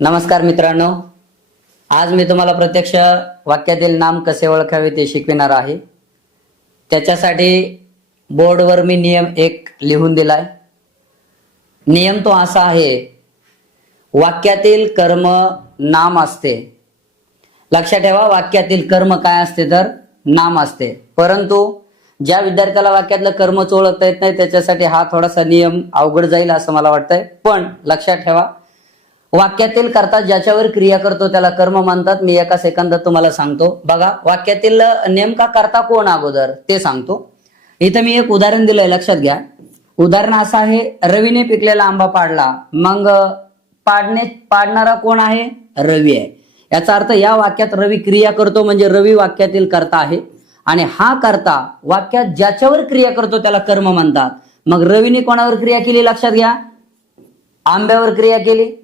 नमस्कार मित्रांनो, आज मी तुम्हाला प्रत्यक्ष वाक्यातील नाम कसे ओळखावे ते शिकविणार आहे। त्याच्यासाठी बोर्डवर मी नियम एक लिहून दिलाय। नियम तो असा आहे, वाक्यातील कर्म नाम असते। लक्षात ठेवा, वाक्यातील कर्म काय असते तर नाम असते। परंतु ज्या विद्यार्थ्याला वाक्यातलं कर्मच ओळखता येत नाही त्याच्यासाठी हा थोडासा नियम अवघड जाईल असं मला वाटतंय। पण लक्षात ठेवा, वाक्यातील कर्ता ज्याच्यावर क्रिया करतो त्याला कर्म म्हणतात। मी एका सेकंदात तुम्हाला सांगतो। बघा, वाक्यातील नेमका कर्ता कोण अगोदर ते सांगतो। इथं मी एक उदाहरण दिलंय, लक्षात घ्या। उदाहरण असं आहे, रवीने पिकलेला आंबा पाडला। मग पाडणारा कोण आहे? रवी आहे। याचा अर्थ या वाक्यात रवी क्रिया करतो म्हणजे रवी वाक्यातील कर्ता आहे। आणि हा कर्ता वाक्यात ज्याच्यावर क्रिया करतो त्याला कर्म म्हणतात। मग रवीने कोणावर क्रिया केली? लक्षात घ्या, आंब्यावर क्रिया केली।